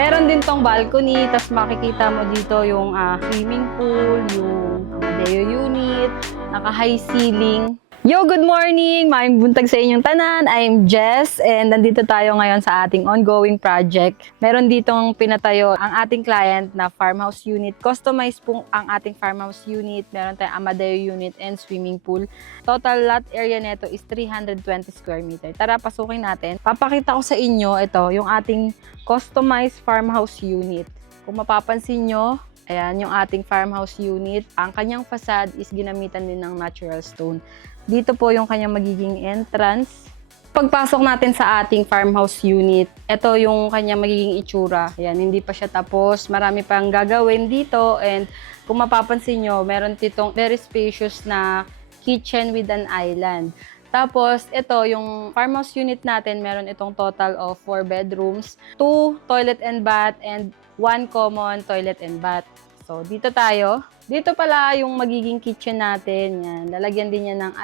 Meron din tong balcony, tas makikita mo dito yung swimming pool, yung Amadeo unit, naka-high ceiling. Yo, good morning! Maayong buntag sa inyong tanan. I'm Jess and nandito tayo ngayon sa ating ongoing project. Meron ditong pinatayo ang ating client na farmhouse unit. Customized po ang ating farmhouse unit. Meron tayong Amadeo unit and swimming pool. Total lot area nito is 320 square meter. Tara, pasukin natin. Papakita ko sa inyo ito, yung ating customized farmhouse unit. Kung mapapansin nyo, ayan yung ating farmhouse unit. Ang kanyang facade is ginamitan din ng natural stone. Dito po yung kanyang magiging entrance. Pagpasok natin sa ating farmhouse unit, ito yung kanyang magiging itsura. Ayan, hindi pa siya tapos. Marami pang gagawin dito. And kung mapapansin nyo, meron ditong very spacious na kitchen with an island. Tapos, ito, yung farmhouse unit natin, meron itong total of 4 bedrooms, 2 toilet and bath, and 1 common toilet and bath. So, dito tayo. Dito pala yung magiging kitchen natin. Yan. Lalagyan din niya ng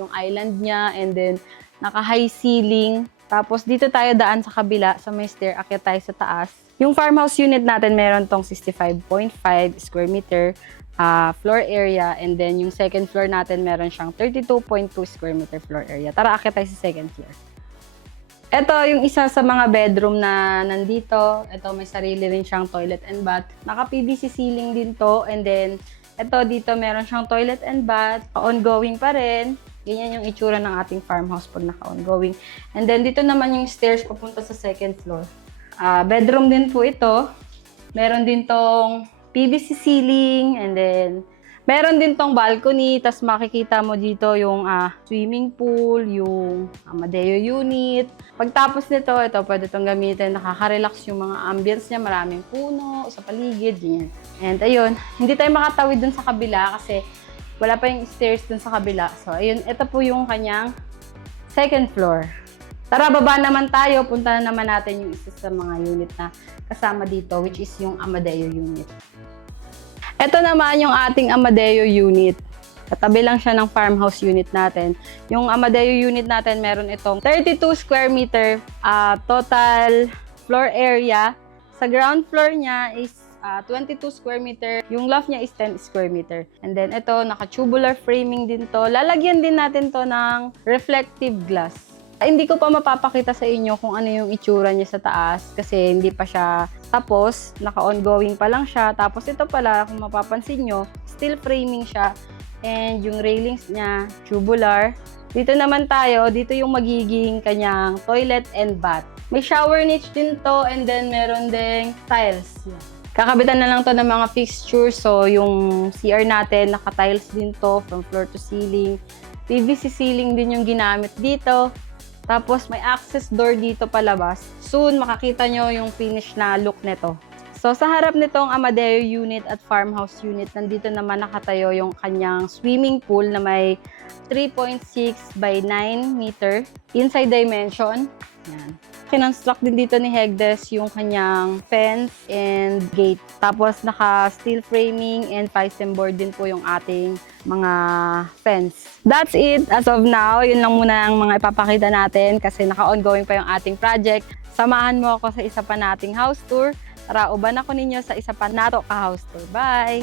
yung island niya, and then naka-high ceiling. Tapos, dito tayo daan sa kabila, sa may stair, akyat tayo sa taas. Yung farmhouse unit natin, meron tong 65.5 square meter floor area, and then yung second floor natin meron siyang 32.2 square meter floor area. Tara, akit tayo sa second floor. Ito yung isa sa mga bedroom na nandito. Ito may sarili rin siyang toilet and bath. Naka-PVC ceiling din to, and then ito dito meron siyang toilet and bath. Ongoing pa rin. Ganyan yung itsura ng ating farmhouse pag naka-ongoing. And then dito naman yung stairs papunta sa second floor. Bedroom din po ito. Meron din tong PVC ceiling, and then meron din tong balcony, tas makikita mo dito yung swimming pool, yung Amadeo unit. Pagtapos nito, ito pwede itong gamitin, nakaka-relax yung mga ambience niya, maraming puno sa paligid, ganyan. And ayun, hindi tayo makatawid dun sa kabila kasi wala pa yung stairs dun sa kabila. So ayun, ito po yung kanyang second floor. Tara, baba naman tayo, punta na naman natin yung isa sa mga unit na kasama dito, which is yung Amadeo unit. Ito naman yung ating Amadeo unit. Katabi lang siya ng farmhouse unit natin. Yung Amadeo unit natin, meron itong 32 square meter total floor area. Sa ground floor niya is 22 square meter. Yung loft niya is 10 square meter. And then ito, naka-tubular framing din to. Lalagyan din natin to ng reflective glass. Hindi ko pa mapapakita sa inyo kung ano yung itsura niya sa taas kasi hindi pa siya tapos, naka-ongoing pa lang siya. Tapos ito pala, kung mapapansin nyo, steel framing siya, and yung railings niya, tubular. Dito naman tayo, dito yung magiging kanyang toilet and bath. May shower niche din to, and then meron ding tiles. Kakabitan na lang to ng mga fixtures. So yung CR natin, naka-tiles din to from floor to ceiling. PVC ceiling din yung ginamit dito. Tapos may access door dito palabas. Soon makakita nyo yung finish na look nito. So sa harap nitong Amadeo unit at farmhouse unit, nandito naman nakatayo yung kanyang swimming pool na may 3.6 by 9 meter inside dimension. Yan. Kinonstruct din dito ni Hegdes yung kanyang fence and gate. Tapos naka-steel framing and Piston board din po yung ating mga fence. That's it as of now. Yun lang muna ang mga ipapakita natin kasi naka-ongoing pa yung ating project. Samahan mo ako sa isa pa nating house tour. Tara, uban ako ninyo sa isa pa nato ka house tour. Bye!